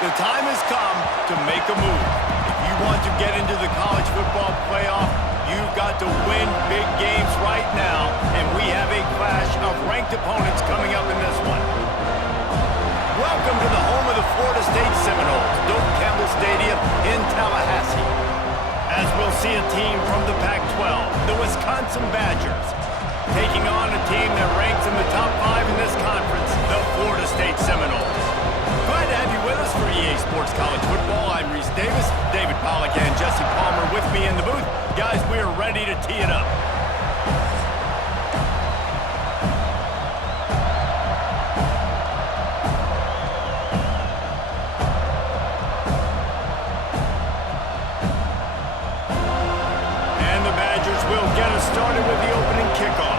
The time has come to make a move. If you want to get into the college football playoff, you've got to win big games right now, and we have a clash of ranked opponents coming up in this one. Welcome to the home of the Florida State Seminoles, Doak Campbell Stadium in Tallahassee. As we'll see a team from the Pac-12, the Wisconsin Badgers, taking on a team that ranks in the top 5 in this conference, the Florida State Seminoles. Glad to have you with us for EA Sports College Football. I'm Reese Davis, David Pollack and Jesse Palmer with me in the booth. Guys, we are ready to tee it up. And the Badgers will get us started with the opening kickoff.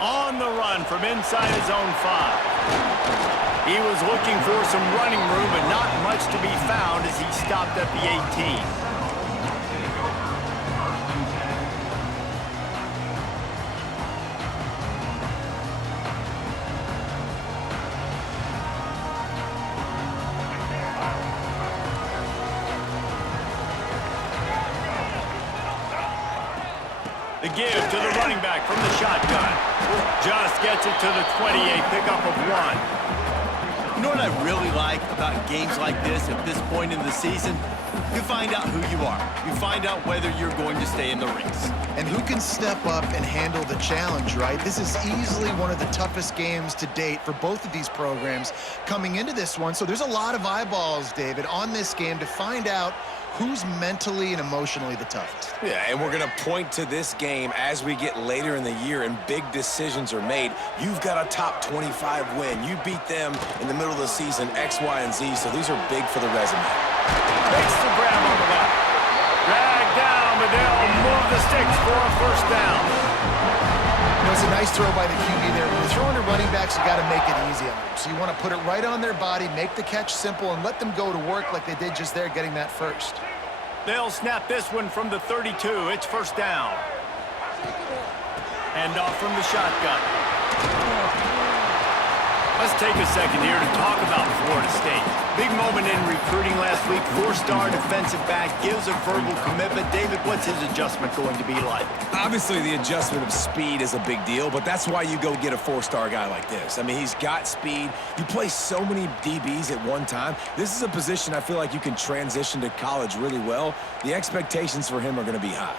On the run from inside his own 5. He was looking for some running room, but not much to be found as he stopped at the 18. The give to the running back from the shotgun. Just gets it to the 28, pickup of 1. You know what I really like about games like this at this point in the season? You find out who you are. You find out whether you're going to stay in the race. And who can step up and handle the challenge, right? This is easily one of the toughest games to date for both of these programs coming into this one. So there's a lot of eyeballs, David, on this game to find out who's mentally and emotionally the toughest. Yeah, and we're going to point to this game as we get later in the year and big decisions are made. You've got a top 25 win. You beat them in the middle of the season, X, Y, and Z, so these are big for the resume. Makes the grab on the left. Dragged down, but they'll move the sticks for a first down. You know, it's a nice throw by the QB there. When you're throwing to running backs, you got to make it easy on them. So you want to put it right on their body, make the catch simple, and let them go to work like they did just there, getting that first. They'll snap this one from the 32. It's first down. And off from the shotgun. Let's take a second here to talk about Florida State. Big moment in recruiting last week. 4-star defensive back gives a verbal commitment. David, what's his adjustment going to be like? Obviously, the adjustment of speed is a big deal, but that's why you go get a 4-star guy like this. I mean, he's got speed. You play so many DBs at one time. This is a position I feel like you can transition to college really well. The expectations for him are going to be high.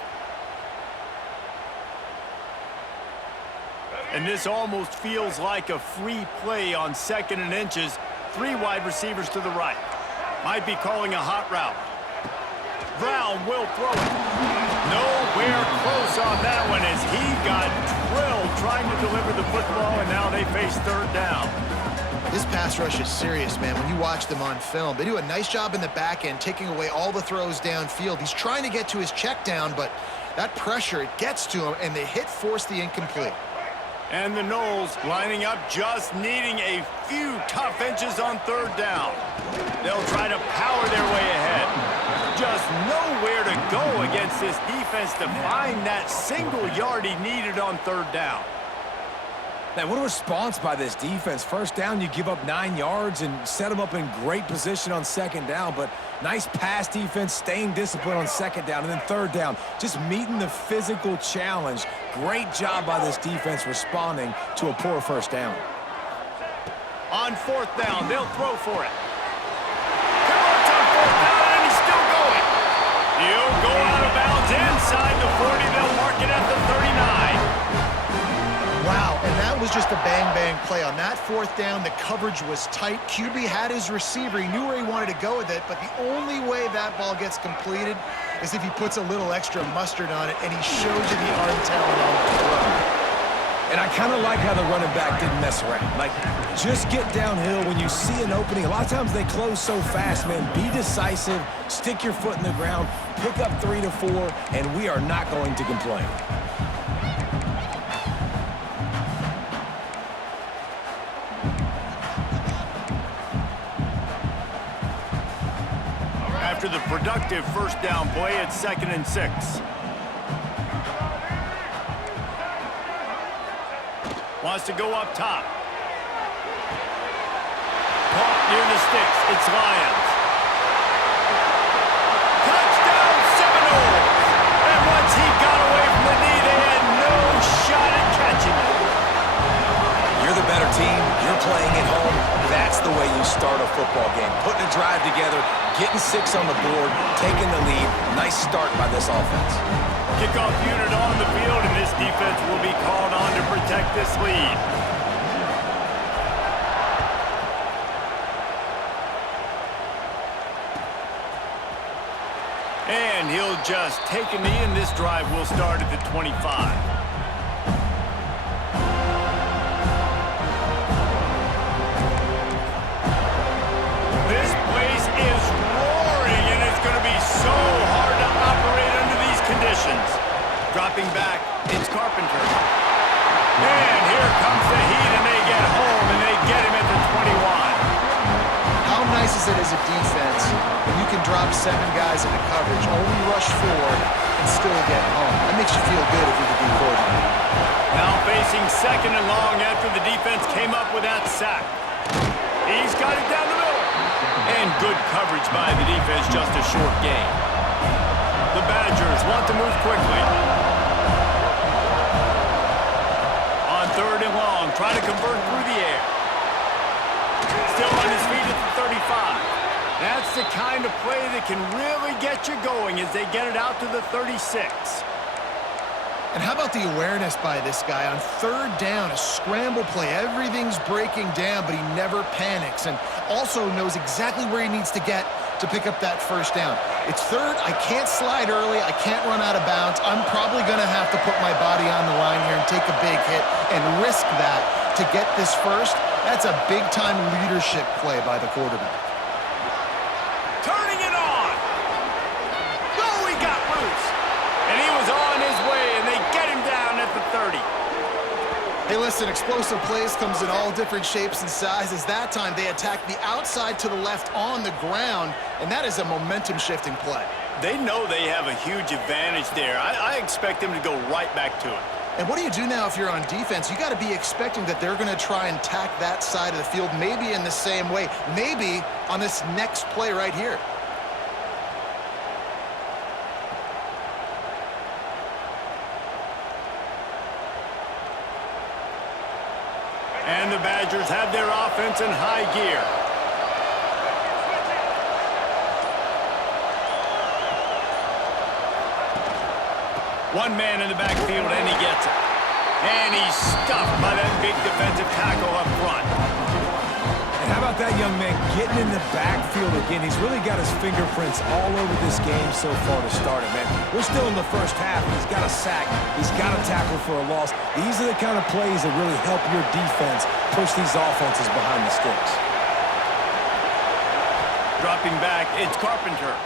And this almost feels like a free play on 2nd and inches. 3 wide receivers to the right. Might be calling a hot route. Brown will throw it. Nowhere close on that one as he got drilled trying to deliver the football, and now they face 3rd down. This pass rush is serious, man. When you watch them on film, they do a nice job in the back end, taking away all the throws downfield. He's trying to get to his check down, but that pressure, it gets to him, and the hit forced the incomplete. And the Noles lining up, just needing a few tough inches on 3rd down. They'll try to power their way ahead. Just nowhere to go against this defense to find that single yard he needed on 3rd down. Man, what a response by this defense. First down, you give up 9 yards and set them up in great position on 2nd down, but nice pass defense, staying disciplined on 2nd down, and then 3rd down, just meeting the physical challenge. Great job by this defense responding to a poor first down. On 4th down, they'll throw for it. Converts on 4th down, and he's still going. He'll go out of bounds inside the 40. They'll mark it at the 39. Wow, and that was just a bang-bang play. On that 4th down, the coverage was tight. QB had his receiver. He knew where he wanted to go with it, but the only way that ball gets completed is if he puts a little extra mustard on it, and he shows you the arm talent on the throw. And I kind of like how the running back didn't mess around. Like, just get downhill when you see an opening. A lot of times they close so fast, man. Be decisive, stick your foot in the ground, pick up 3 to 4, and we are not going to complain. After the productive first down play, it's 2nd and 6. Wants to go up top. Caught near the sticks. It's Lions. Touchdown Seminoles! And once he got away from the knee, they had no shot at catching it. You're the better team. You're playing at home. That's the way you start a football game. Putting a drive together, getting 6 on the board, taking the lead. Nice start by this offense. Kickoff unit on the field, and this defense will be called on to protect this lead. And he'll just take a knee, and this drive will start at the 25. This place is roaring, and it's going to be so hard to operate under these conditions. Dropping back, it's Carpenter. And here comes the heat, and they get home, and they get him at the 21. How nice is it as a defense when you can drop 7 guys into coverage, only rush 4, and still get home? That makes you feel good if you're the D coordinator. Now facing second and long after the defense came up with that sack. He's got it down the middle. And good coverage by the defense, just a short gain. The Badgers want to move quickly. On third and long, trying to convert through the air. Still on his feet at the 35. That's the kind of play that can really get you going as they get it out to the 36. And how about the awareness by this guy on third down, a scramble play. Everything's breaking down, but he never panics and also knows exactly where he needs to get to pick up that first down. It's third. I can't slide early. I can't run out of bounds. I'm probably going to have to put my body on the line here and take a big hit and risk that to get this first. That's a big-time leadership play by the quarterback. Turning it on. Oh, he got loose. And he was on his way, and they get him down at the 30. Hey, listen, explosive plays comes in all different shapes and sizes. That time, they attack the outside to the left on the ground, and that is a momentum-shifting play. They know they have a huge advantage there. I expect them to go right back to it. And what do you do now if you're on defense? You got to be expecting that they're going to try and attack that side of the field, maybe in the same way, maybe on this next play right here. And the Badgers have their offense in high gear. One man in the backfield, and he gets it. And he's stuffed by that big defensive tackle up front. And how about that young man getting in the backfield again? He's really got his fingerprints all over this game so far to start it, man. We're still in the first half, and he's got a sack. He's got a tackle for a loss. These are the kind of plays that really help your defense push these offenses behind the sticks. Dropping back, it's Carpenter.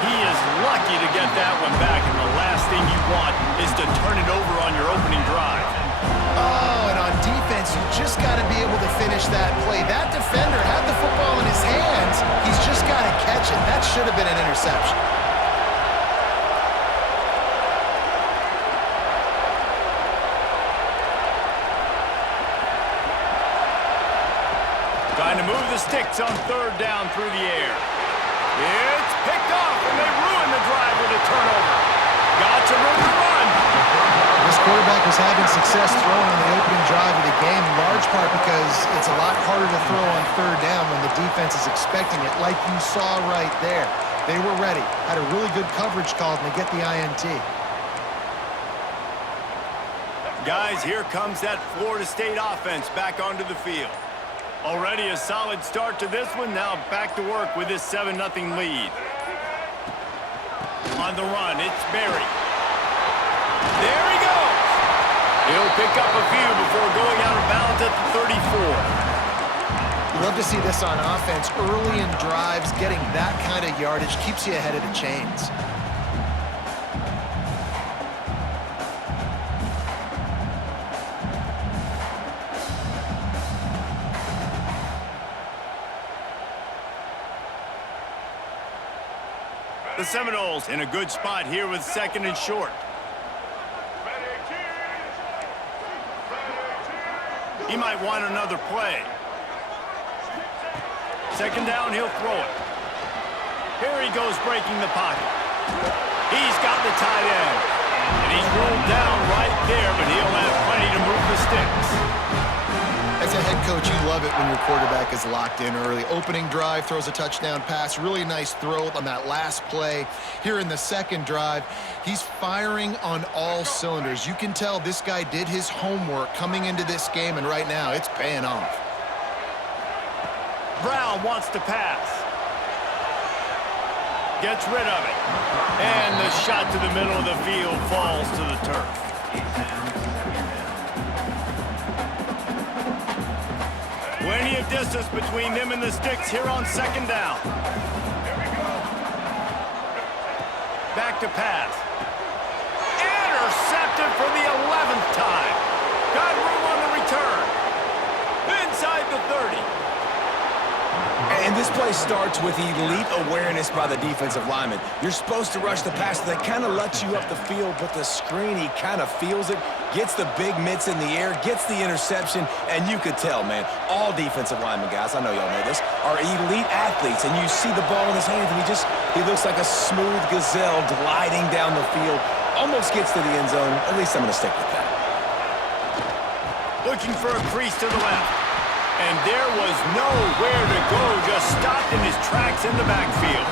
He is lucky to get that one back, and the last thing you want is to turn it over on your opening drive. Oh, and on defense, you just got to be able to finish that play. That defender had the football in his hands. He's just got to catch it. That should have been an interception. Trying to move the sticks on third down through the air. It's picked off, and they ruin the drive with a turnover. Got to room to run. This quarterback was having success throwing on the opening drive of the game, in large part because it's a lot harder to throw on third down when the defense is expecting it, like you saw right there. They were ready, had a really good coverage call, and they get the INT. Guys, here comes that Florida State offense back onto the field. Already a solid start to this one. Now back to work with this 7-0 lead. On the run, it's Berry. There he goes. He'll pick up a few before going out of bounds at the 34. You love to see this on offense. Early in drives, getting that kind of yardage keeps you ahead of the chains. The Seminoles in a good spot here with second and short. He might want another play. Second down, he'll throw it. Here he goes breaking the pocket. He's got the tight end. And he's rolled down right there, but he'll have plenty to move the sticks. As a head coach, you love it when your quarterback is locked in early. Opening drive, throws a touchdown pass. Really nice throw on that last play. Here in the second drive, he's firing on all cylinders. You can tell this guy did his homework coming into this game, and right now it's paying off. Brown wants to pass. Gets rid of it. And the shot to the middle of the field falls to the turf. Plenty of distance between them and the sticks here on second down. Back to pass. Intercepted for the 11th time. Got room on the return. Inside the 30. And this play starts with elite awareness by the defensive lineman. You're supposed to rush the passer. They kind of let you up the field, but the screen, he kind of feels it, gets the big mitts in the air, gets the interception, and you could tell, man, all defensive linemen, guys, I know y'all know this, are elite athletes, and you see the ball in his hands, and he looks like a smooth gazelle gliding down the field, almost gets to the end zone. At least I'm going to stick with that. Looking for a crease to the left. And there was nowhere to go, just stopped in his tracks in the backfield.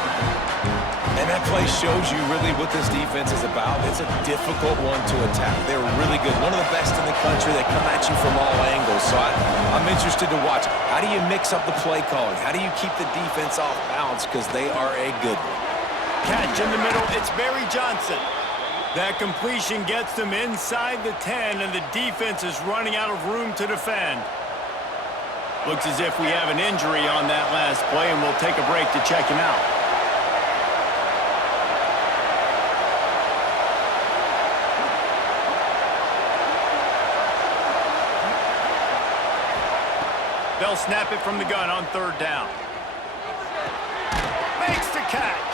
And that play shows you really what this defense is about. It's a difficult one to attack. They're really good. One of the best in the country. They come at you from all angles. So I'm interested to watch. How do you mix up the play calling? How do you keep the defense off balance? Because they are a good one. Catch in the middle. It's Barry Johnson. That completion gets them inside the 10, and the defense is running out of room to defend. Looks as if we have an injury on that last play, and we'll take a break to check him out. They'll snap it from the gun on third down. Makes the catch.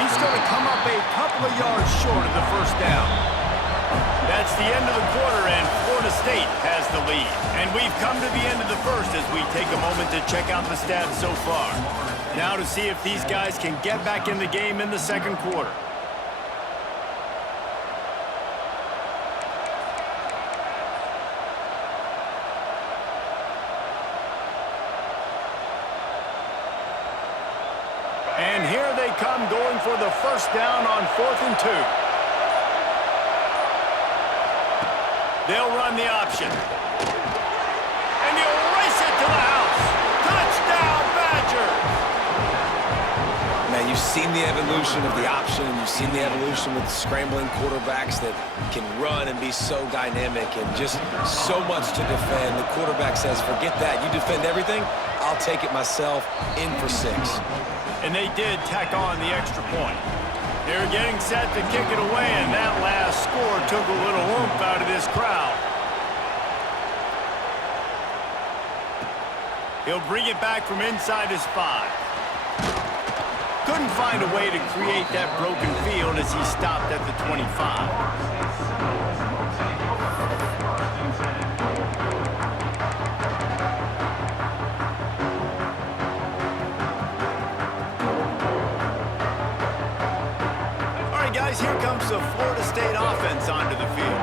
He's going to come up a couple of yards short of the first down. That's the end of the quarter, and Florida State has the lead. And we've come to the end of the first as we take a moment to check out the stats so far. Now to see if these guys can get back in the game in the second quarter. And here they come going for the first down on 4th and 2. They'll run the option. And he'll race it to the house. Touchdown, Badgers! Man, you've seen the evolution of the option, and you've seen the evolution with scrambling quarterbacks that can run and be so dynamic and just so much to defend. The quarterback says, forget that. You defend everything, I'll take it myself. In for 6. And they did tack on the extra point. They're getting set to kick it away, and that last score took a little oomph out of this crowd. He'll bring it back from inside his 5. Couldn't find a way to create that broken field as he stopped at the 25. Here comes the Florida State offense onto the field.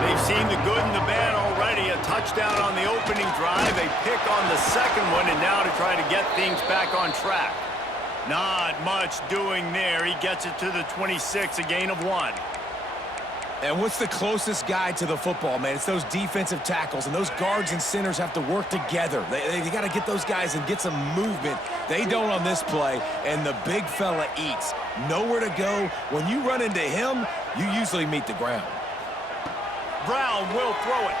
They've seen the good and the bad already. A touchdown on the opening drive, a pick on the second one, and now to try to get things back on track. Not much doing there. He gets it to the 26, a gain of 1. And what's the closest guy to the football, man? It's those defensive tackles, and those guards and centers have to work together. They got to get those guys and get some movement. They don't on this play, and the big fella eats. Nowhere to go. When you run into him, you usually meet the ground. Brown will throw it.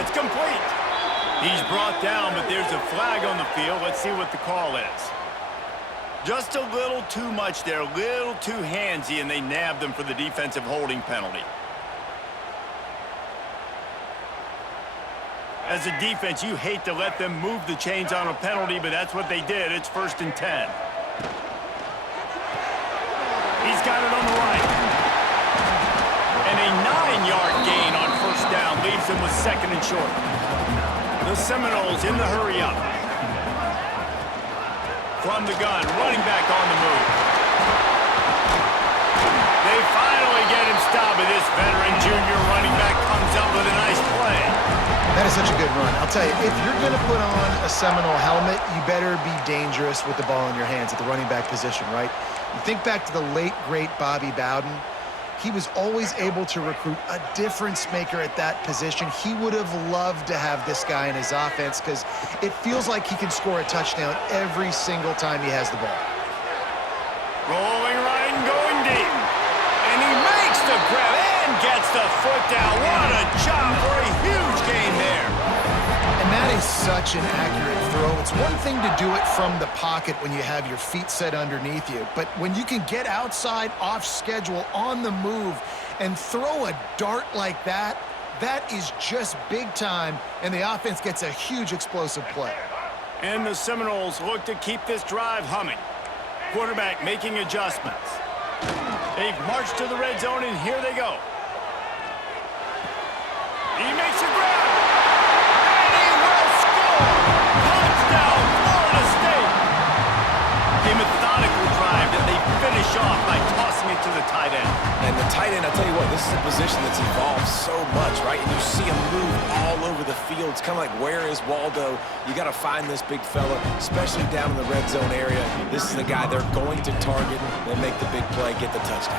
It's complete. He's brought down, but there's a flag on the field. Let's see what the call is. Just a little too much there, a little too handsy, and they nabbed them for the defensive holding penalty. As a defense, you hate to let them move the chains on a penalty, but that's what they did. It's 1st and 10. He's got it on the right. And a 9-yard gain on first down leaves them with 2nd and short. The Seminoles in the hurry-up. From the gun, running back on the move. They finally get him stopped, but this veteran junior running back comes up with a nice play. That is such a good run. I'll tell you, if you're going to put on a Seminole helmet, you better be dangerous with the ball in your hands at the running back position, right? You think back to the late, great Bobby Bowden. He was always able to recruit a difference maker at that position. He would have loved to have this guy in his offense because it feels like he can score a touchdown every single time he has the ball. Rolling right and going deep. And he makes the grab and gets the foot down. What a job for a huge gain there. And that is such an accurate throw. It's one thing to do it from the pocket when you have your feet set underneath you, but when you can get outside, off schedule, on the move, and throw a dart like that, that is just big time, and the offense gets a huge explosive play. And the Seminoles look to keep this drive humming. Quarterback making adjustments. They've marched to the red zone, and here they go. He makes a grab. And he will score. Touchdown, Florida State. A methodical drive that they finish off by tossing it to the tight end. And the tight end, I'll tell you what, this is a position that's evolved so much, right? And you see him move all over the field. It's kind of like, where is Waldo? You got to find this big fella, especially down in the red zone area. This is the guy they're going to target and make the big play, get the touchdown.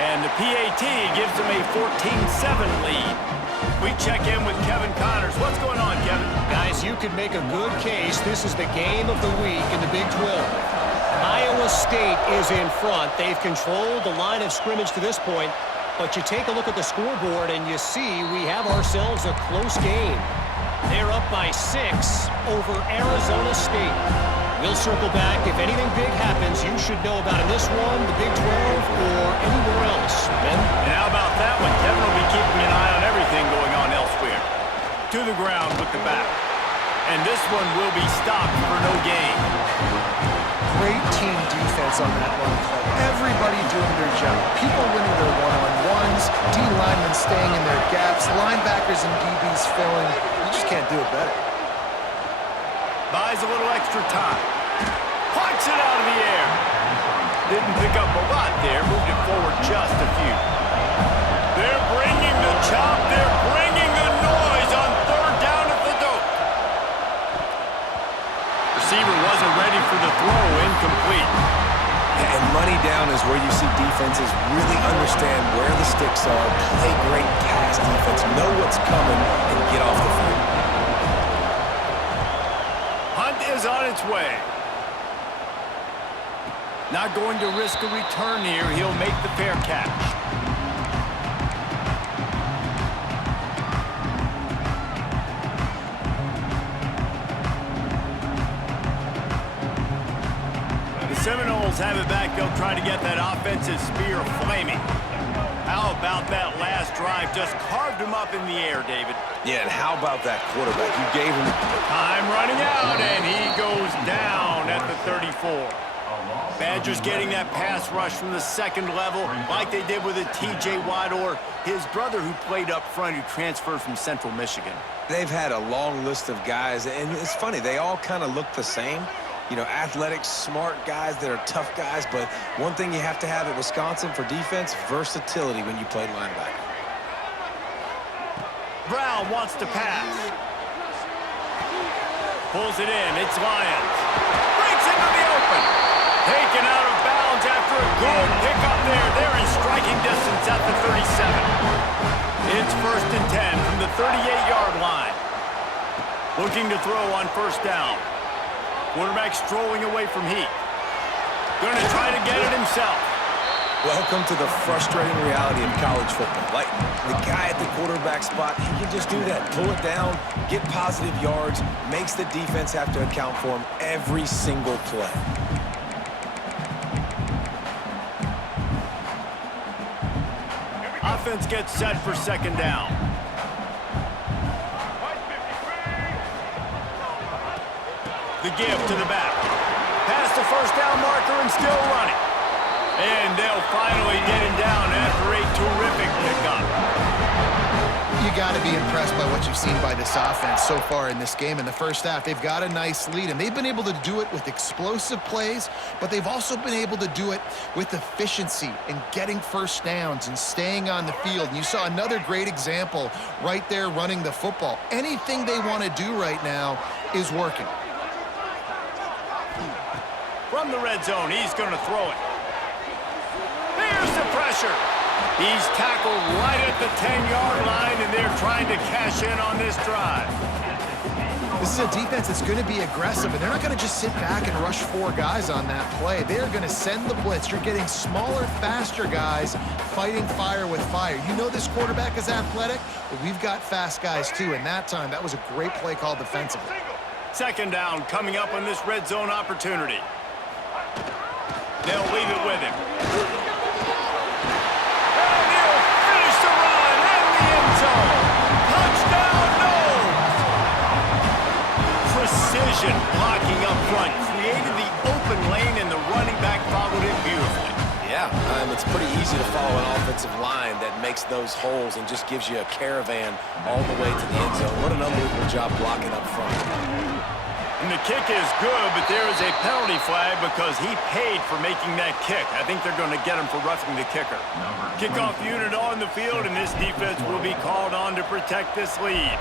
And the PAT gives them a 14-7 lead. We check in with Kevin Connors. What's going on, Kevin? Guys, you could make a good case. This is the game of the week in the Big 12. Iowa State is in front. They've controlled the line of scrimmage to this point, but you take a look at the scoreboard and you see we have ourselves a close game. They're up by 6 over Arizona State. We'll circle back. If anything big happens, you should know about in this one, the Big 12, or anywhere else. Ben? And how about that one? Kevin will be keeping an eye on everything going on elsewhere. To the ground with the back. And this one will be stopped for no gain. Great team defense on that run play. Everybody doing their job. People winning their one-on-ones, D linemen staying in their gaps, linebackers and DBs filling. You just can't do it better. Buys a little extra time. Plucks it out of the air. Didn't pick up a lot there. Moved it forward just a few. They're bringing the chop. They're bringing the noise on 3rd down at the dope. Receiver wasn't ready for the throw. Incomplete. And money down is where you see defenses really understand where the sticks are, play great pass defense, know what's coming, and get off the field. Hunt is on its way. Not going to risk a return here. He'll make the fair catch. Seminoles have it back. They'll try to get that offensive spear flaming. How about that last drive? Just carved him up in the air, David. Yeah, and how about that quarterback? You gave him time running out, and he goes down at the 34. Badgers getting that pass rush from the 2nd level like they did with a T.J. Watt or his brother who played up front who transferred from Central Michigan. They've had a long list of guys, and it's funny, they all kind of look the same. You know, athletic, smart guys that are tough guys, but one thing you have to have at Wisconsin for defense, versatility when you play linebacker. Brown wants to pass. Pulls it in. It's Lyons. Breaks into the open. Taken out of bounds after a good pickup there. They're in striking distance at the 37. It's 1st and 10 from the 38-yard line. Looking to throw on 1st down. Quarterback strolling away from Heat. Going to try to get it himself. Welcome to the frustrating reality of college football. Like, the guy at the quarterback spot, he can just do that. Pull it down, get positive yards, makes the defense have to account for him every single play. Offense gets set for 2nd down. The give to the back. Past the 1st down marker and still running. And they'll finally get him down after a terrific pickup. You You got to be impressed by what you've seen by this offense so far in this game. In the first half, they've got a nice lead, and they've been able to do it with explosive plays, but they've also been able to do it with efficiency and getting first downs and staying on the field. And you saw another great example right there running the football. Anything they want to do right now is working. From the red zone, he's going to throw it. Here's the pressure. He's tackled right at the 10-yard line, and they're trying to cash in on this drive. This is a defense that's going to be aggressive, and they're not going to just sit back and rush 4 guys on that play. They're going to send the blitz. You're getting smaller, faster guys fighting fire with fire. You know this quarterback is athletic, but we've got fast guys too, and that time, that was a great play call defensively. Second down coming up on this red zone opportunity. They'll leave it with him. And he'll finish the run in the end zone. Touchdown, no! Precision blocking up front. Created the open lane, and the running back followed it beautifully. Yeah, it's pretty easy to follow an offensive line that makes those holes and just gives you a caravan all the way to the end zone. What an unbelievable job blocking up front. And the kick is good, but there is a penalty flag because he paid for making that kick. I think they're going to get him for roughing the kicker. Kickoff unit on the field, and this defense will be called on to protect this lead.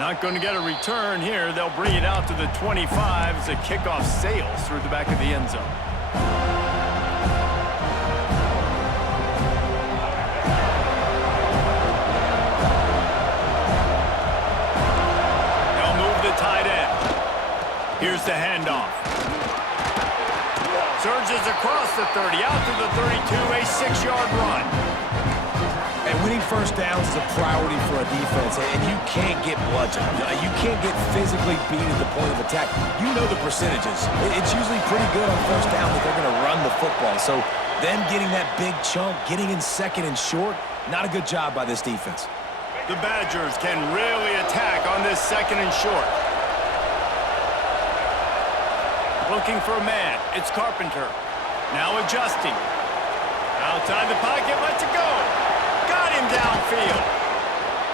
Not going to get a return here. They'll bring it out to the 25 as the kickoff sails through the back of the end zone. Tight end. Here's the handoff. Surges across the 30, out to the 32, a 6-yard run. And winning first downs is a priority for a defense, and you can't get bludgeoned. You can't get physically beat at the point of attack. You know the percentages. It's usually pretty good on first down that they're going to run the football. So them getting that big chunk, getting in second and short, not a good job by this defense. The Badgers can really attack on this second and short. Looking for a man. It's Carpenter. Now adjusting. Outside the pocket, lets it go. Got him downfield.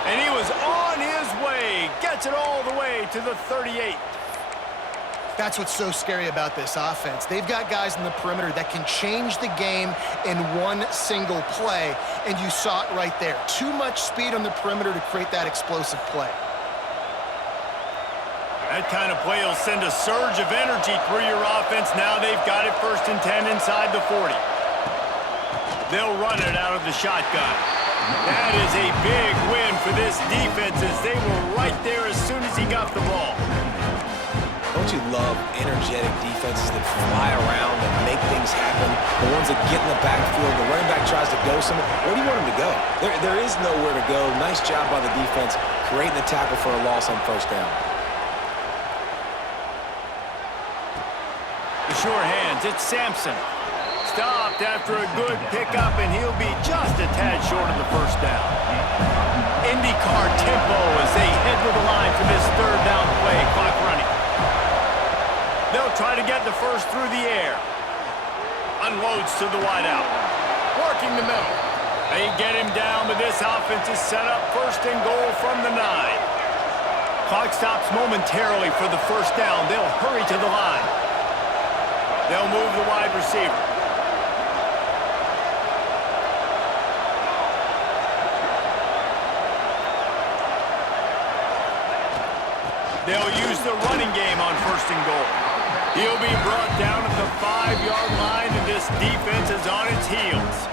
And he was on his way. Gets it all the way to the 38. That's what's so scary about this offense. They've got guys in the perimeter that can change the game in one single play, and you saw it right there. Too much speed on the perimeter to create that explosive play. That kind of play will send a surge of energy through your offense. Now they've got it 1st and 10 inside the 40. They'll run it out of the shotgun. That is a big win for this defense as they were right there as soon as he got the ball. Don't you love energetic defenses that fly around and make things happen? The ones that get in the backfield, the running back tries to go somewhere. Where do you want him to go? There is nowhere to go. Nice job by the defense creating the tackle for a loss on first down. The sure hands, it's Sampson. Stopped after a good pickup, and he'll be just a tad short of the first down. IndyCar tempo as they head to the line for this 3rd down play. Clock running. They'll try to get the first through the air. Unloads to the wideout. Working the middle. They get him down, but this offense is set up 1st and goal from the 9. Clock stops momentarily for the first down. They'll hurry to the line. They'll move the wide receiver. They'll use the running game on 1st and goal. He'll be brought down at the 5-yard line, and this defense is on its heels.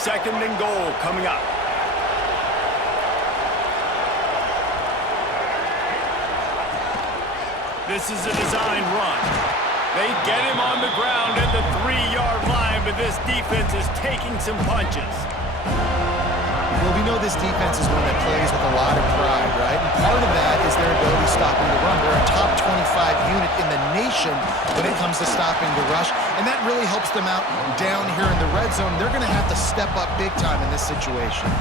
Second and goal coming up. This is a design run. They get him on the ground at the 3-yard line, but this defense is taking some punches. Well, we know this defense is one that plays with a lot of pride, right? And part of that is their ability stopping the run. They're a top 25 unit in the nation when it comes to stopping the rush, and that really helps them out down here in the red zone. They're going to have to step up big time in this situation.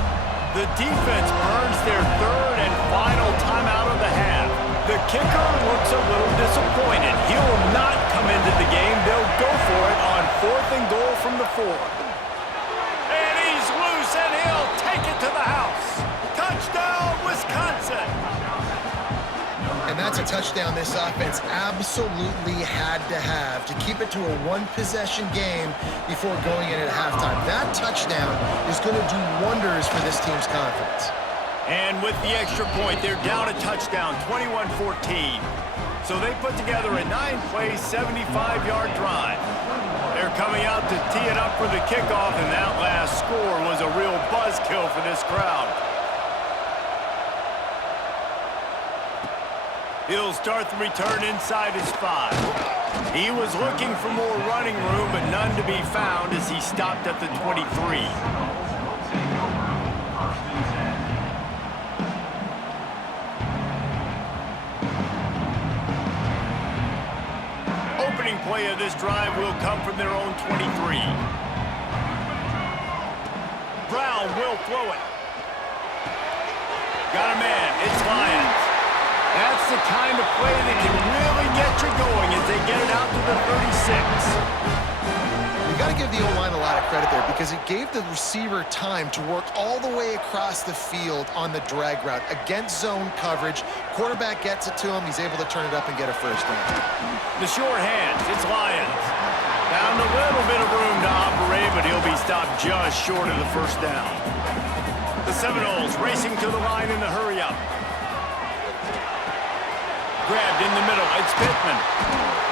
The defense burns their third and final timeout of the half. The kicker looks a little disappointed. He will not come into the game. They'll go for it on 4th and goal from the 4. And he's loose, and he'll take it to the house. Touchdown, Wisconsin! And that's a touchdown this offense absolutely had to have to keep it to a one-possession game before going in at halftime. That touchdown is going to do wonders for this team's confidence. And with the extra point, they're down a touchdown, 21-14. So they put together a 9-play, 75-yard drive. They're coming out to tee it up for the kickoff, and that last score was a real buzzkill for this crowd. He'll start the return inside his 5. He was looking for more running room, but none to be found as he stopped at the 23. Opening play of this drive will come from their own 23. Brown will throw it. Got a man. It's Lions. That's the kind of play that can really get you going as they get it out to the 36. You got to give the O-line a lot of credit there because it gave the receiver time to work all the way across the field on the drag route against zone coverage. Quarterback gets it to him. He's able to turn it up and get a first down. The short hands. It's Lions. Found a little bit of room to operate, but he'll be stopped just short of the first down. The Seminoles racing to the line in the hurry-up. Grabbed in the middle. It's Pittman.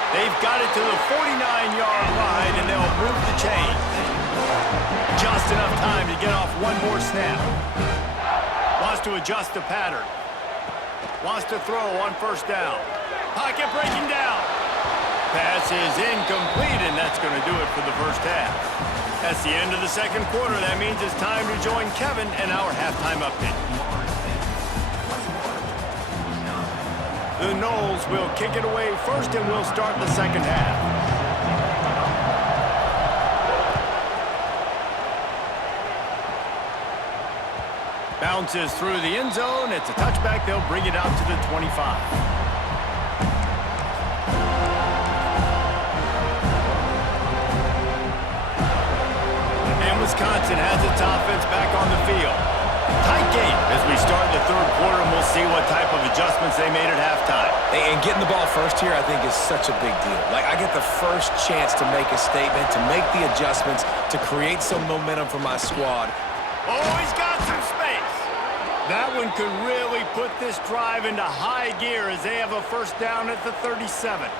They've got it to the 49-yard line, and they'll move the chains. Just enough time to get off one more snap. Wants to adjust the pattern. Wants to throw on first down. Pocket breaking down. Pass is incomplete, and that's going to do it for the first half. That's the end of the second quarter. That means it's time to join Kevin and our halftime update. The Noles will kick it away first, and we'll start the second half. Bounces through the end zone. It's a touchback. They'll bring it out to the 25. And Wisconsin has its offense back on the field. Tight game as we start the third quarter, and we'll see what type of adjustments they made at halftime. And getting the ball first here, I think, is such a big deal. Like, I get the first chance to make a statement, to make the adjustments, to create some momentum for my squad. Oh, he's got some space. That one could really put this drive into high gear as they have a first down at the 37.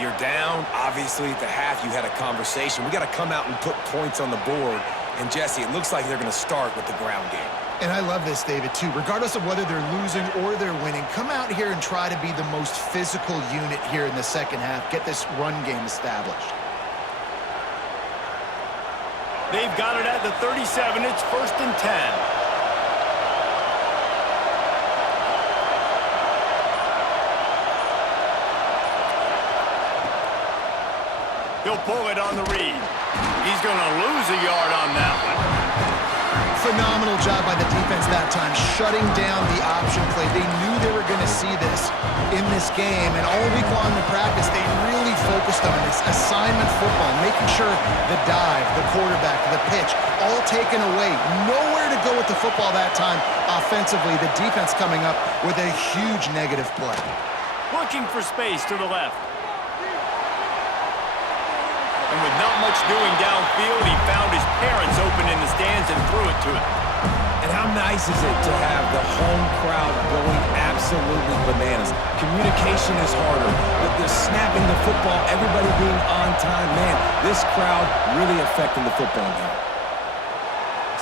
You're down. Obviously, at the half, you had a conversation. We got to come out and put points on the board. And, Jesse, it looks like they're going to start with the ground game. And I love this, David, too. Regardless of whether they're losing or they're winning, come out here and try to be the most physical unit here in the second half. Get this run game established. They've got it at the 37. It's 1st and 10. He'll pull it on the read. He's going to lose a yard on that one. Phenomenal job by the defense that time, shutting down the option play. They knew they were going to see this in this game, and all week long in practice, they really focused on this assignment football, making sure the dive, the quarterback, the pitch, all taken away. Nowhere to go with the football that time offensively. The defense coming up with a huge negative play. Looking for space to the left. And with not much doing downfield, he found his parents open in the stands and threw it to him. And how nice is it to have the home crowd going absolutely bananas? Communication is harder. The snapping the football, everybody being on time. Man, this crowd really affecting the football game.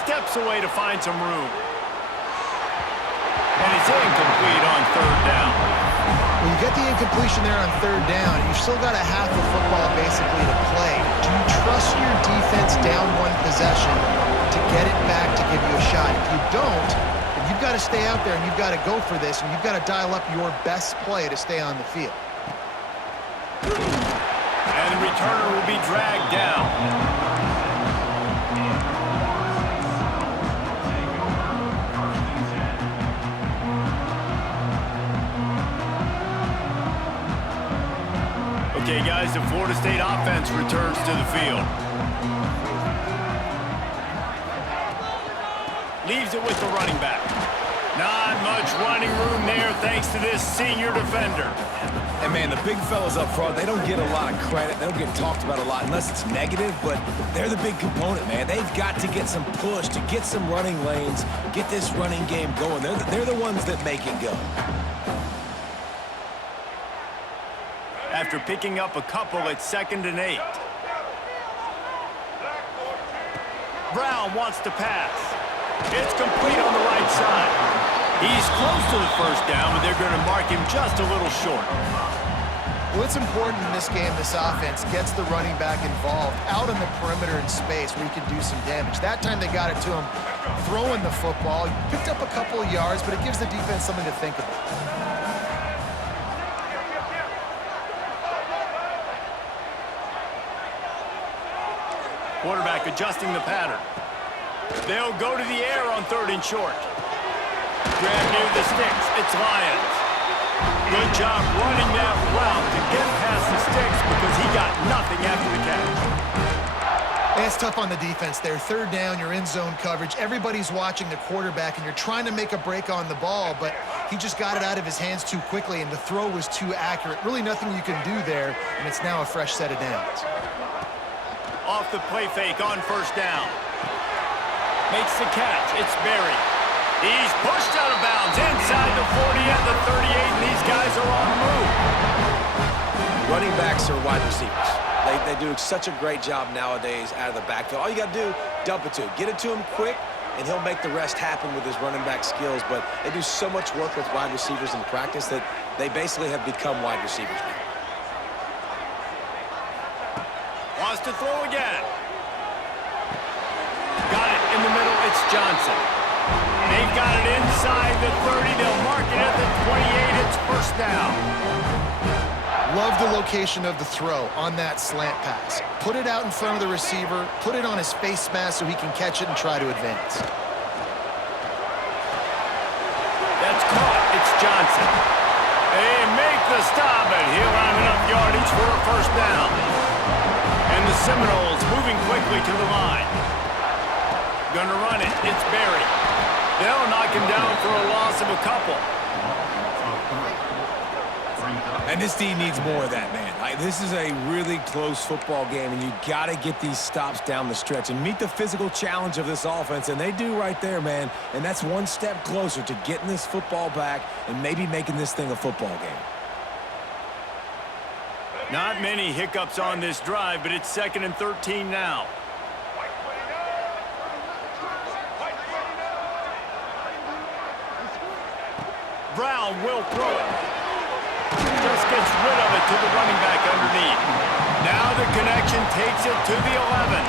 Steps away to find some room. And it's incomplete on third down. When you get the incompletion there on third down, you've still got a half of football basically to play. Do you trust your defense down one possession to get it back to give you a shot. If you don't, then you've got to stay out there and you've got to go for this, and you've got to dial up your best play to stay on the field. And the returner will be dragged down. Okay, guys, the Florida State offense returns to the field. Leaves it with the running back. Not much running room there thanks to this senior defender. And, man, the big fellas up front, they don't get a lot of credit. They don't get talked about a lot unless it's negative, but they're the big component, man. They've got to get some push, to get some running lanes, get this running game going. They're the ones that make it go. After picking up a couple at 2nd and 8. Brown wants to pass. It's complete on the right side. He's close to the first down, but they're going to mark him just a little short. Well, it's important in this game, this offense gets the running back involved out on the perimeter in space where he can do some damage. That time they got it to him throwing the football. He picked up a couple of yards, but it gives the defense something to think about. Quarterback adjusting the pattern. They'll go to the air on 3rd and short. Grab near the sticks. It's Lyons. Good job running that route to get past the sticks because he got nothing after the catch. And it's tough on the defense there. 3rd down, you're in zone coverage. Everybody's watching the quarterback, and you're trying to make a break on the ball, but he just got it out of his hands too quickly, and the throw was too accurate. Really nothing you can do there, and it's now a fresh set of downs. Off the play fake on 1st down. Makes the catch. It's Berry. He's pushed out of bounds inside the 40 and the 38, and these guys are on the move. Running backs are wide receivers. They do such a great job nowadays out of the backfield. All you got to do, dump it to him. Get it to him quick, and he'll make the rest happen with his running back skills. But they do so much work with wide receivers in practice that they basically have become wide receivers now. Wants to throw again. Got it in the middle. It's Johnson. They've got it inside the 30. They'll mark it at the 28. It's 1st down. Love the location of the throw on that slant pass. Put it out in front of the receiver. Put it on his face mask so he can catch it and try to advance. That's caught. It's Johnson. They make the stop, and he'll have enough yardage for a 1st down. And the Seminoles moving quickly to the line. Gonna run it. It's Berry. They'll knock him down for a loss of a couple. And this D needs more of that, man. This is a really close football game, and you got to get these stops down the stretch and meet the physical challenge of this offense, and they do right there, man. And that's one step closer to getting this football back and maybe making this thing a football game. Not many hiccups on this drive, but it's 2nd and 13 now. Brown will throw it. Just gets rid of it to the running back underneath. Now the connection takes it to the 11.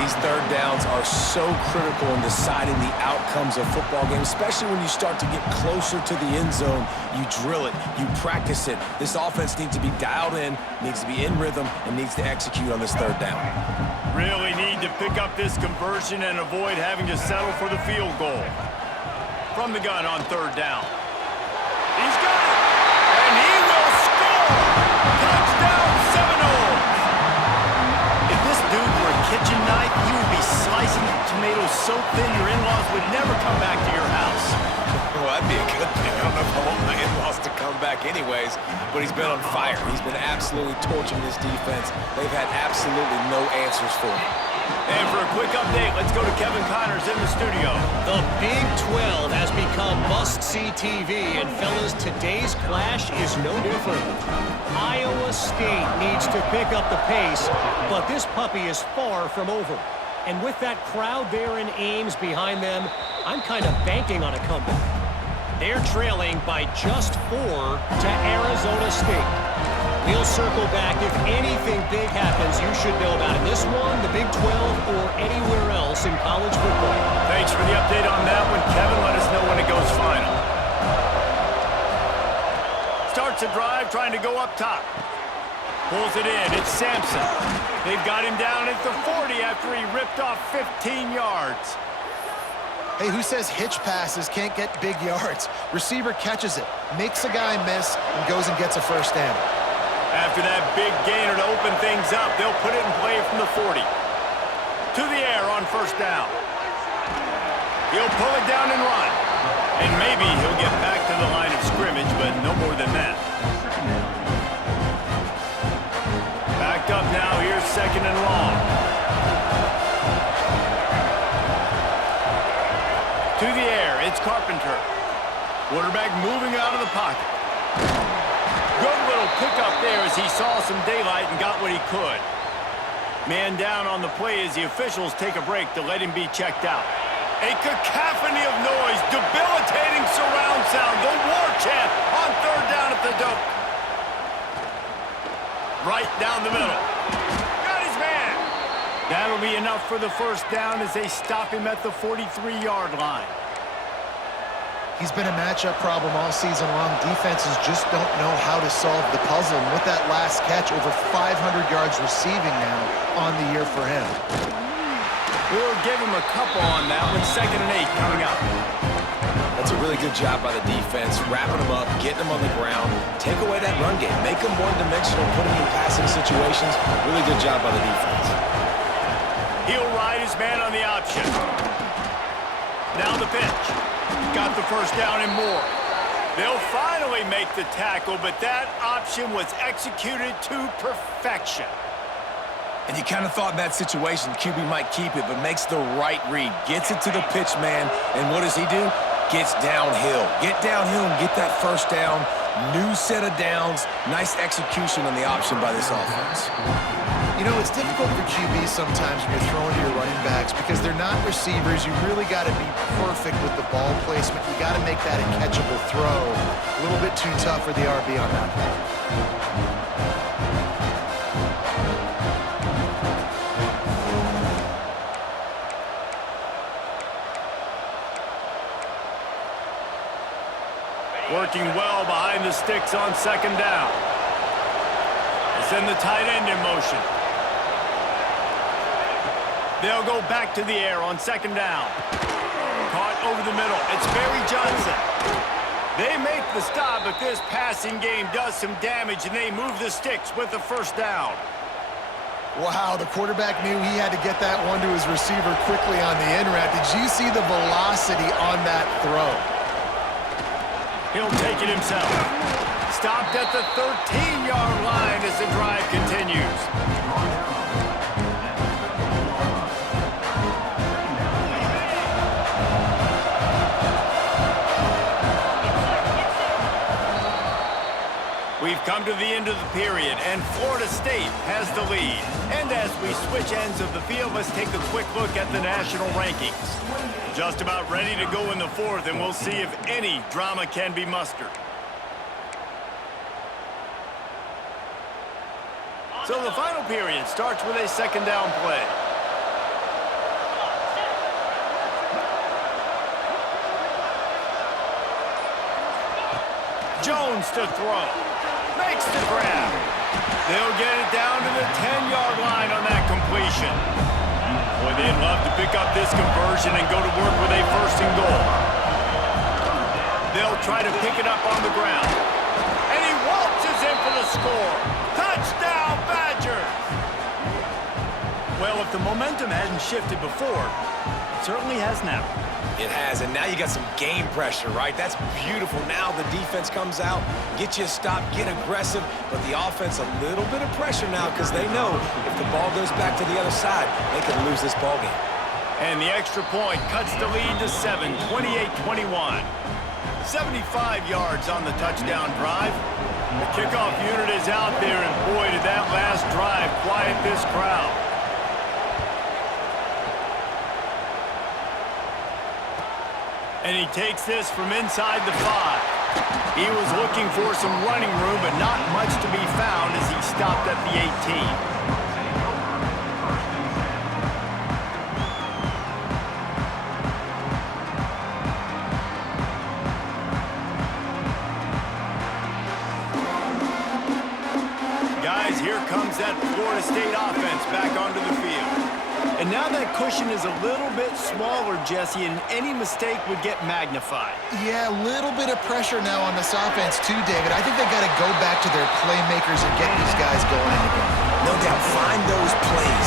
These 3rd downs are so critical in deciding the outcomes of football games, especially when you start to get closer to the end zone. You drill it, you practice it. This offense needs to be dialed in, needs to be in rhythm, and needs to execute on this 3rd down. Really need to pick up this conversion and avoid having to settle for the field goal. From the gun on 3rd down. He's got it! And he will score! Touchdown Seminoles! If this dude were a kitchen knife, you would be slicing tomatoes so thin your in-laws would never come back to your house. Well, that'd be a good thing. I don't know if I want my in-laws to come back anyways, but he's been on fire. He's been absolutely torching this defense. They've had absolutely no answers for him. And for a quick update, let's go to Kevin Connors in the studio. The Big 12 has become must-see TV, and fellas, today's clash is no different. Iowa State needs to pick up the pace, but this puppy is far from over. And with that crowd there in Ames behind them, I'm kind of banking on a comeback. They're trailing by just 4 to Arizona State. We'll circle back. If anything big happens, you should know about it. This one, the Big 12, or anywhere else in college football. Thanks for the update on that one, Kevin. Let us know when it goes final. Starts a drive trying to go up top. Pulls it in. It's Sampson. They've got him down at the 40 after he ripped off 15 yards. Hey, who says hitch passes can't get big yards? Receiver catches it, makes a guy miss, and goes and gets a first down. After that big gainer to open things up, they'll put it in play from the 40. To the air on first down. He'll pull it down and run. And maybe he'll get back to the line of scrimmage, but no more than that. Backed up now, here's second and long. To the air, it's Carpenter. Quarterback moving out of the pocket. Good little pickup there as he saw some daylight and got what he could. Man down on the play as the officials take a break to let him be checked out. A cacophony of noise, debilitating surround sound, the war chant on third down at the dope. Right down the middle. Got his man. That'll be enough for the first down as they stop him at the 43-yard line. He's been a matchup problem all season long. Defenses just don't know how to solve the puzzle. And with that last catch, over 500 yards receiving now on the year for him. We'll give him a couple on that one. 2nd and 8 coming up. That's a really good job by the defense, wrapping them up, getting them on the ground, take away that run game, make them one-dimensional, put them in passing situations. Really good job by the defense. He'll ride his man on the option. Now the pitch. Got the first down and more. They'll finally make the tackle, but that option was executed to perfection. And you kind of thought in that situation QB might keep it, but makes the right read. Gets it to the pitch man, and what does he do? Gets downhill. Get downhill and get that first down. New set of downs. Nice execution on the option by this offense. You know, it's difficult for QBs sometimes when you're throwing to your running backs because they're not receivers. You really got to be perfect with the ball placement. You got to make that a catchable throw. A little bit too tough for the RB on that one. Working well behind the sticks on second down. Send the tight end in motion. They'll go back to the air on second down. Caught over the middle. It's Barry Johnson. They make the stop, but this passing game does some damage, and they move the sticks with the first down. Wow, the quarterback knew he had to get that one to his receiver quickly on the in route. Did you see the velocity on that throw? He'll take it himself. Stopped at the 13-yard line as the drive continues. We've come to the end of the period, and Florida State has the lead. And as we switch ends of the field, let's take a quick look at the national rankings. Just about ready to go in the fourth, and we'll see if any drama can be mustered. So the final period starts with a second down play. Jones to throw. Makes the grab. They'll get it down to the 10-yard line on that completion. Boy, they'd love to pick up this conversion and go to work with a first and goal. They'll try to pick it up on the ground. And he waltzes in for the score. Touchdown, Badgers! Well, if the momentum hasn't shifted before, it certainly has now. It has, and now you got some game pressure, right? That's beautiful. Now the defense comes out, get you a stop, get aggressive, but the offense a little bit of pressure now because they know if the ball goes back to the other side, they could lose this ball game. And the extra point cuts the lead to 7, 28-21. 75 yards on the touchdown drive. The kickoff unit is out there, and boy, did that last drive quiet this crowd. And he takes this from inside the 5. He was looking for some running room, but not much to be found as he stopped at the 18. Here comes that Florida State offense back onto the field. And now that cushion is a little bit smaller, Jesse, and any mistake would get magnified. Yeah, a little bit of pressure now on this offense too, David. I think they got to go back to their playmakers and get these guys going in again. No doubt, find those plays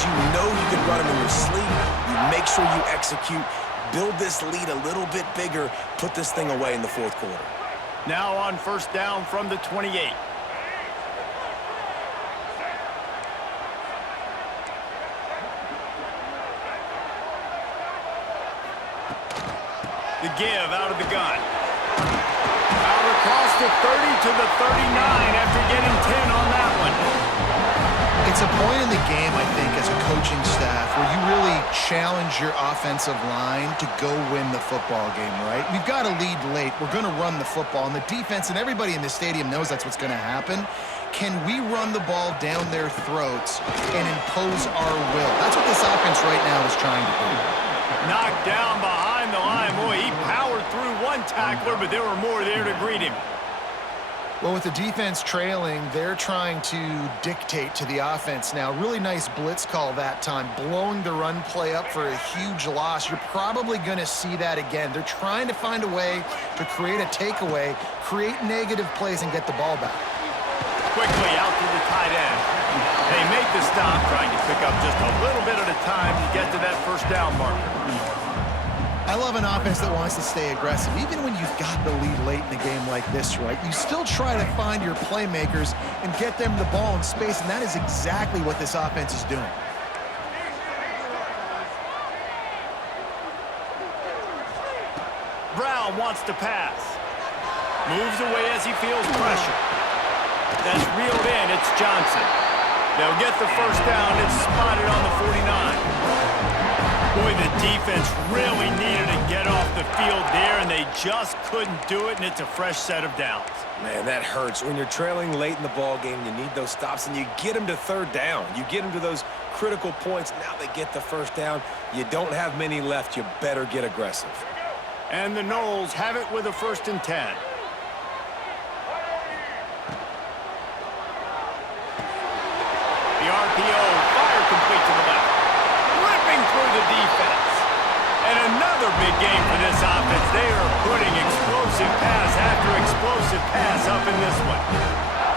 you know you can run them in your sleep. You make sure you execute, build this lead a little bit bigger, put this thing away in the fourth quarter. Now on first down from the 28. The give out of the gun. Out across the 30 to the 39 after getting 10 on that one. It's a point in the game, I think, as a coaching staff where you really challenge your offensive line to go win the football game, right? We've got to lead late. We're going to run the football. And the defense and everybody in the stadium knows that's what's going to happen. Can we run the ball down their throats and impose our will? That's what this offense right now is trying to do. Knocked down behind the line. Boy, he powered through one tackler, but there were more there to greet him. Well, with the defense trailing, they're trying to dictate to the offense now. Really nice blitz call that time, blowing the run play up for a huge loss. You're probably going to see that again. They're trying to find a way to create a takeaway, create negative plays, and get the ball back. Quickly out to the tight end. They make the stop, trying to pick up just a little bit at a time to get to that first down marker. I love an offense that wants to stay aggressive. Even when you've got the lead late in the game like this, right, you still try to find your playmakers and get them the ball in space, and that is exactly what this offense is doing. Brown wants to pass. Moves away as he feels pressure. That's reeled in. It's Johnson. They'll get the first down. It's spotted on the 49. Boy, the defense really needed to get off the field there, and they just couldn't do it, and it's a fresh set of downs. Man, that hurts. When you're trailing late in the ball game, you need those stops, and you get them to third down. You get them to those critical points. Now they get the first down. You don't have many left. You better get aggressive. And the Noles have it with a 1st and 10. The RPO, fire complete to the left. Ripping through the defense. And another big game for this offense. They are putting explosive pass after explosive pass up in this one.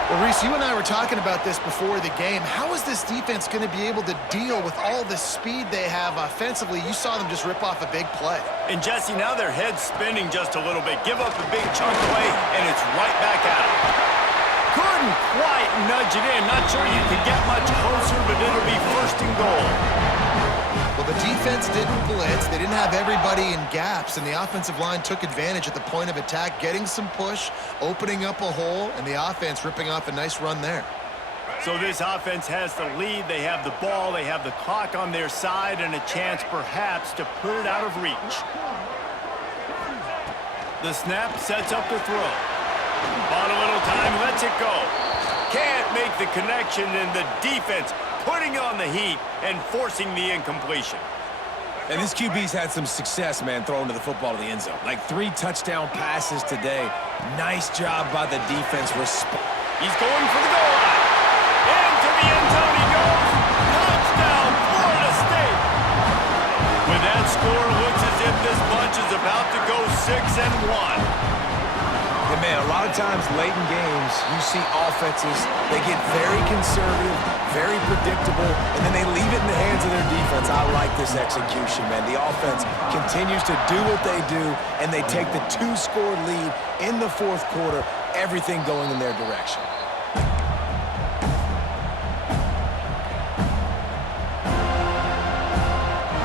Well, Reese, you and I were talking about this before the game. How is this defense going to be able to deal with all the speed they have offensively? You saw them just rip off a big play. And Jesse, now their head's spinning just a little bit. Give up a big chunk away, and it's right back at them. Couldn't quite nudge it in. Not sure you could get much closer, but it'll be 1st and goal. Well, the defense didn't blitz. They didn't have everybody in gaps, and the offensive line took advantage at the point of attack, getting some push, opening up a hole, and the offense ripping off a nice run there. So this offense has the lead. They have the ball. They have the clock on their side and a chance perhaps to put it out of reach. The snap sets up the throw. Bought a little time, lets it go. Can't make the connection, and the defense putting on the heat and forcing the incompletion. And this QB's had some success, man, throwing to the football to the end zone. Like 3 touchdown passes today. Nice job by the defense. He's going for the goal line. Into the end zone he goes. Touchdown, Florida State. With that score, looks as if this bunch is about to go 6-1. Yeah, man, a lot of times late in games, you see offenses, they get very conservative, very predictable, and then they leave it in the hands of their defense. I like this execution, man. The offense continues to do what they do, and they take the 2-score lead in the fourth quarter, everything going in their direction.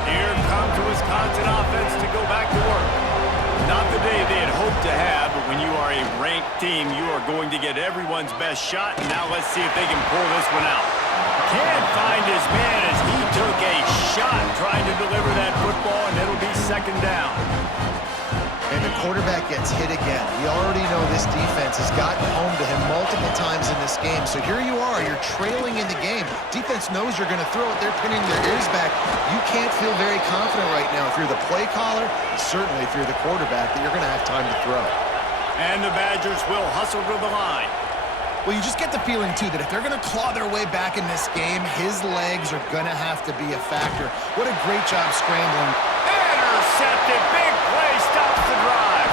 Here comes the Wisconsin offense to go back to work. Not the day they had hoped to have, but when you are a ranked team, you are going to get everyone's best shot. And now let's see if they can pull this one out. Can't find his man as he took a shot trying to deliver that football, and it'll be 2nd down. And the quarterback gets hit again. We already know this defense has gotten home to him multiple times in this game. So here you are, you're trailing in the game. Defense knows you're going to throw it. They're pinning their ears back. You can't feel very confident right now if you're the play caller, certainly if you're the quarterback, that you're going to have time to throw. And the Badgers will hustle to the line. Well, you just get the feeling, too, that if they're going to claw their way back in this game, his legs are going to have to be a factor. What a great job scrambling. Intercepted. Big play stops the drive.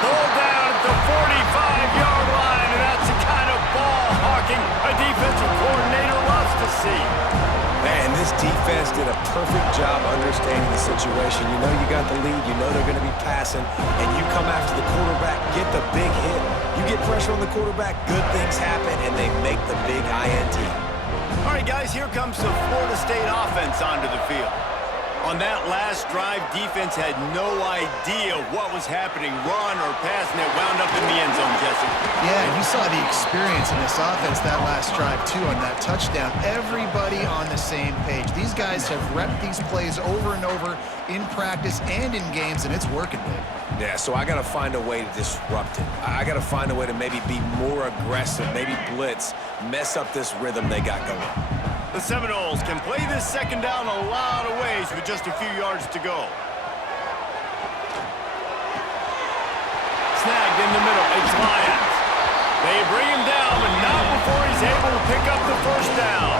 Pulled down at the 45-yard line, and that's the kind of ball hawking a defensive coordinator loves to see. Man, this defense did a perfect job understanding the situation. You know you got the lead. You know they're going to be passing, and you come after the quarterback, get the big hit. You get pressure on the quarterback, good things happen, and they make the big INT. All right, guys, here comes the Florida State offense onto the field. On that last drive, defense had no idea what was happening, run or pass, and it wound up in the end zone, Jesse. Yeah, you saw the experience in this offense that last drive, too, on that touchdown. Everybody on the same page. These guys have repped these plays over and over in practice and in games, and it's working, babe. Yeah, so I got to find a way to disrupt it. I got to find a way to maybe be more aggressive, maybe blitz, mess up this rhythm they got going. The Seminoles can play this second down a lot of ways with just a few yards to go. Snagged in the middle. It's Lions. They bring him down, but not before he's able to pick up the first down.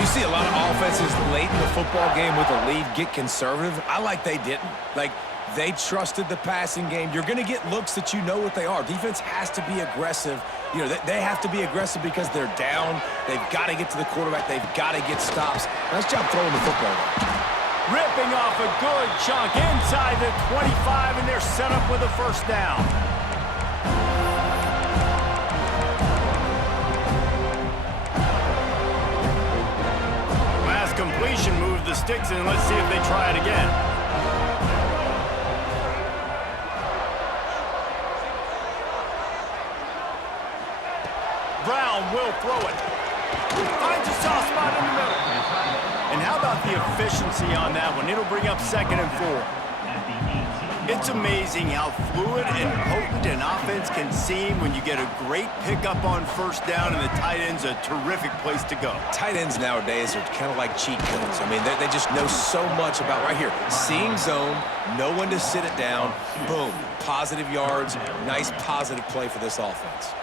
You see a lot of offenses late in the football game with a lead get conservative. I like they didn't. Like, they trusted the passing game. You're going to get looks that you know what they are. Defense has to be aggressive. You know, they have to be aggressive because they're down. They've got to get to the quarterback. They've got to get stops. Nice job throwing the football. Ripping off a good chunk inside the 25, and they're set up with a first down. Last completion moved the sticks, and let's see if they try it again. Brown will throw it. Finds a soft spot in the middle. And how about the efficiency on that one? It'll bring up 2nd and 4. It's amazing how fluid and potent an offense can seem when you get a great pickup on first down, and the tight end's a terrific place to go. Tight ends nowadays are kind of like cheat codes. I mean, they just know so much about right here. Seeing zone, know when to sit it down, boom, positive yards, nice positive play for this offense.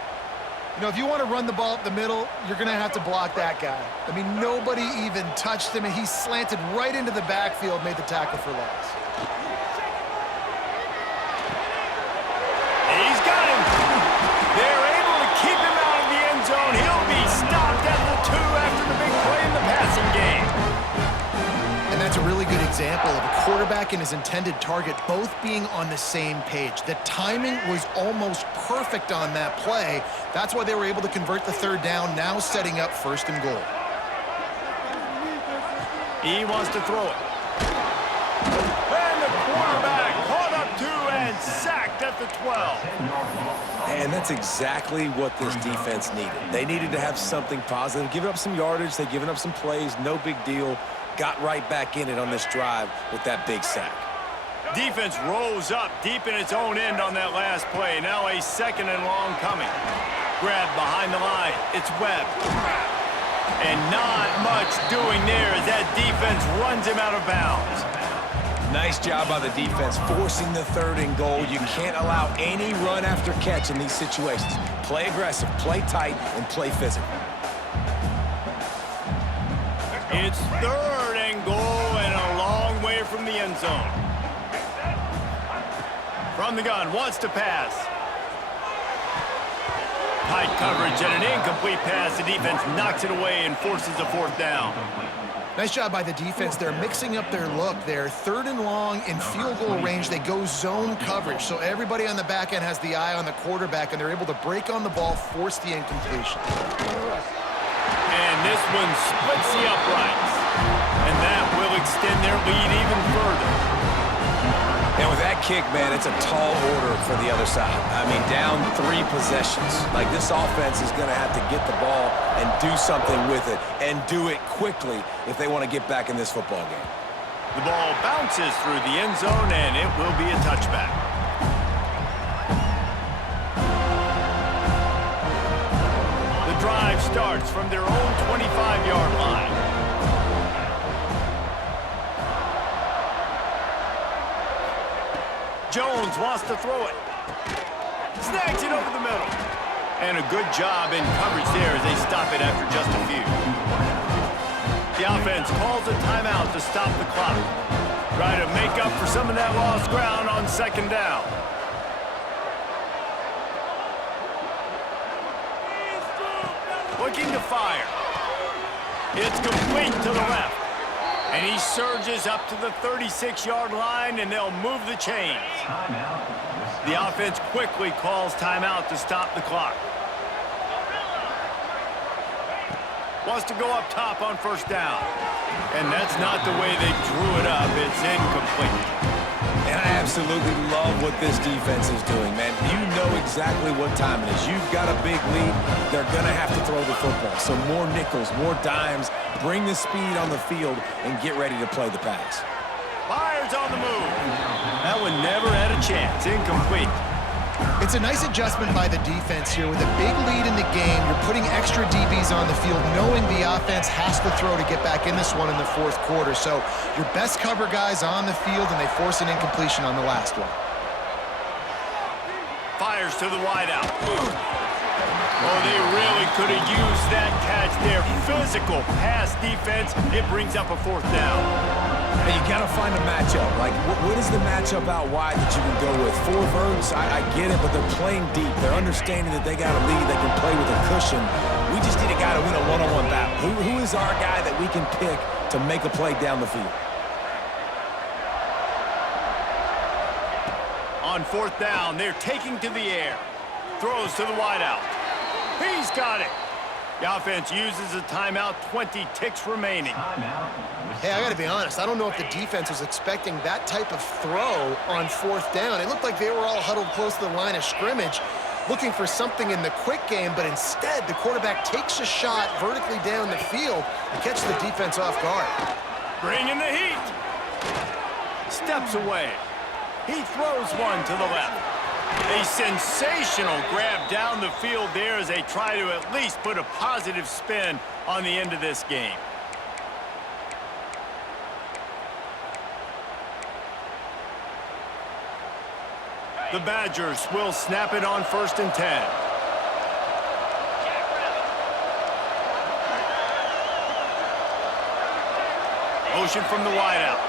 You know, if you want to run the ball up the middle, you're going to have to block that guy. I mean, nobody even touched him, and he slanted right into the backfield, made the tackle for loss. He's got him. They're able to keep him out of the end zone. He'll be stopped at the 2 after the big play in the passing game. And that's a really good example of a quarterback and his intended target both being on the same page. The timing was almost perfect on that play. That's why they were able to convert the 3rd down, now setting up 1st and goal. He wants to throw it. And the quarterback caught up 2 and sacked at the 12. And that's exactly what this defense needed. They needed to have something positive, giving up some yardage, they've given up some plays, no big deal. Got right back in it on this drive with that big sack. Defense rose up deep in its own end on that last play. Now a 2nd and long coming. Grab behind the line. It's Webb. And not much doing there as that defense runs him out of bounds. Nice job by the defense forcing the 3rd and goal. You can't allow any run after catch in these situations. Play aggressive, play tight, and play physical. It's 3rd and goal and a long way from the end zone. From the gun, wants to pass. Tight coverage and an incomplete pass. The defense knocks it away and forces a 4th down. Nice job by the defense. They're mixing up their look. They're 3rd and long in field goal range. They go zone coverage. So everybody on the back end has the eye on the quarterback, and they're able to break on the ball, force the incompletion. And this one splits the uprights. And that will extend their lead even further. And with that kick, man, it's a tall order for the other side. I mean, down 3 possessions. Like, this offense is going to have to get the ball and do something with it, and do it quickly if they want to get back in this football game. The ball bounces through the end zone, and it will be a touchback. The drive starts from their own 25-yard line. Jones wants to throw it. Snags it over the middle. And a good job in coverage there as they stop it after just a few. The offense calls a timeout to stop the clock. Try to make up for some of that lost ground on second down. Looking to fire. It's complete to the left. And he surges up to the 36-yard line, and they'll move the chains. The offense quickly calls timeout to stop the clock. Wants to go up top on first down. And that's not the way they drew it up. It's incomplete. And I absolutely love what this defense is doing, man. You know exactly what time it is. You've got a big lead. They're going to have to throw the football. So more nickels, more dimes. Bring the speed on the field and get ready to play the pass. Fires on the move. That one never had a chance. Incomplete. It's a nice adjustment by the defense here. With a big lead in the game, you're putting extra DBs on the field, knowing the offense has to throw to get back in this one in the fourth quarter. So your best cover guys on the field, and they force an incompletion on the last one. Fires to the wideout. Oh, they really could have used that catch there. Physical pass defense. It brings up a fourth down. And you got to find a matchup. Like, what is the matchup out wide that you can go with? Four verts, I get it, but they're playing deep. They're understanding that they got a lead. They can play with a cushion. We just need a guy to win a one-on-one battle. Who is our guy that we can pick to make a play down the field? On fourth down, they're taking to the air. Throws to the wideout. He's got it. The offense uses a timeout, 20 ticks remaining. Hey, I got to be honest. I don't know if the defense was expecting that type of throw on fourth down. It looked like they were all huddled close to the line of scrimmage, looking for something in the quick game, but instead the quarterback takes a shot vertically down the field and catches the defense off guard. Bringing the heat. Steps away. He throws one to the left. A sensational grab down the field there as they try to at least put a positive spin on the end of this game. The Badgers will snap it on 1st and 10. Motion from the wideout.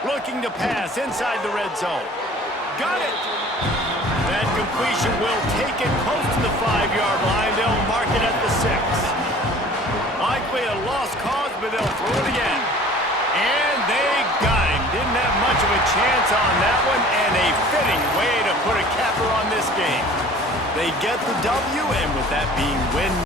Looking to pass inside the red zone. Got it. That completion will take it close to the 5-yard line. They'll mark it at the 6. Likely a lost cause, but they'll throw it again. And they got him. Didn't have much of a chance on that one, and a fitting way to put a capper on this game. They get the W, and with that being win